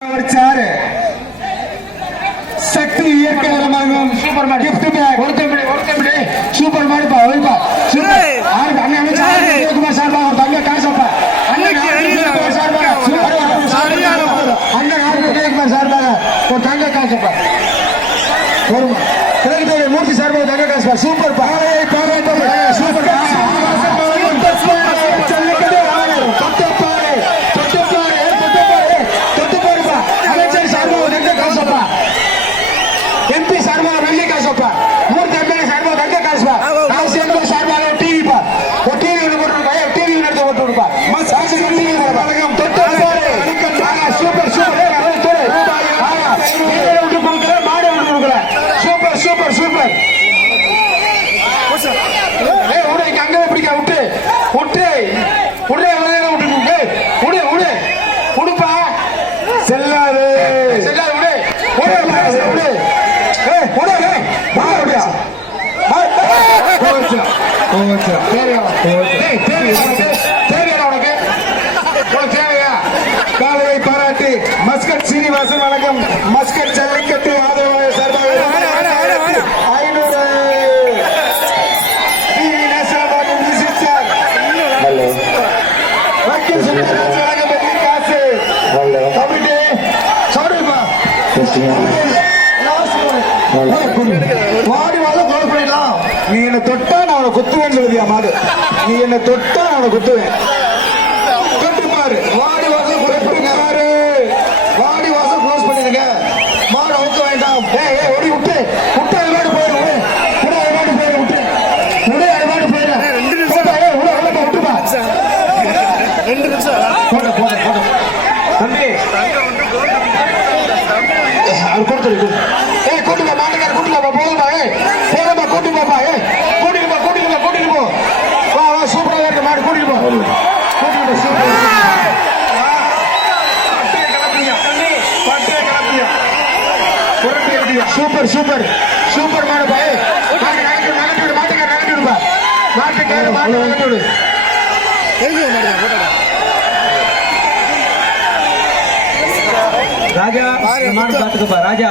चार ಶಕ್ತಿ ಏರ್ಕೇಂದ್ರ ಮಾರ್ಗವನ್ನು ಸೂಪರ್ ಮಾಡಿ ಗಿಫ್ಟ್ ಬ್ಯಾಗ್ ಹೊರತೆ ಬಿಡಿ ಹೊರತೆ ಬಿಡಿ ಸೂಪರ್ ಮಾಡಿ ಬಾ ಹೋಯ್ ಬಾ ಸೂಪರ್ ಆರ್ ಅಣ್ಣ ಅಣ್ಣ ಸೂರ್ಯ ಕುಮಾರ್ ಸರ್ ಬಾ ಅವ್ರ ಹಂಗೆ ಕಾಸ ಬಾ ಅಣ್ಣ ಕುಮಾರ್ ಸರ್ ಬಾ ಸೂಪರ್ ಅಣ್ಣ ಆರ್ ಸೂರ್ಯ ಕುಮಾರ್ ಸರ್ ಬಾ ಅವ್ರ ಹಂಗೆ ಕಾಸ ಬಾ ಮೂರ್ತಿ ಸರ್ ಬಾ ಹಂಗೆ ಕಾಸ ಬಾ ಸೂಪರ್ ಬಾ கோச்சா தேவையா ஏய் தேவையா தேவையா உனக்கு உனக்கு தேவையா காலையை பாராட்டி மஸ்கட் சீனிவாசன் வணக்கம் மஸ்கட் ஜல்லிக்கட்டு ஆதரவாக சார்பாக ஐநூறு TV national party music sir வக்கீல் சுந்தரராஜ் வழங்க பெரிய காசு கமிட்டி சொல்லுப்பா வாடி வாழ கோல் பண்ணிடலாம் நீ என்ன தொட்டா நான் அவனை குத்துவேன் சொல்லுதியா மாடு? நீ என்ன தொட்டா நான் அவனை குத்துவேன். தொட்டு பாரு. வாடி வாசல் க்ளோஸ் பண்ணிருக்காரு வாடி வாசல் க்ளோஸ் பண்ணிருங்க மாடு அவுக்க வேண்டாம் ஏய் ஓடி விட்டு. விட்டு அது மாடு போயிரு. விடு அது மாடு போயிரு விட்டு விடு அது மாடு போயிரு ரெண்டு நிமிஷம். விடு விடு விட்டுப்பா ரெண்டு நிமிஷம். போட போட போட. தம்பி. அது கொடுத்துரு. Super super. சூப்பர் மாடு பாய் மாட்டுக்கார மாட்டுக்கார மாட்டுக்கார மாட்டுக்கார ராஜா ராஜா.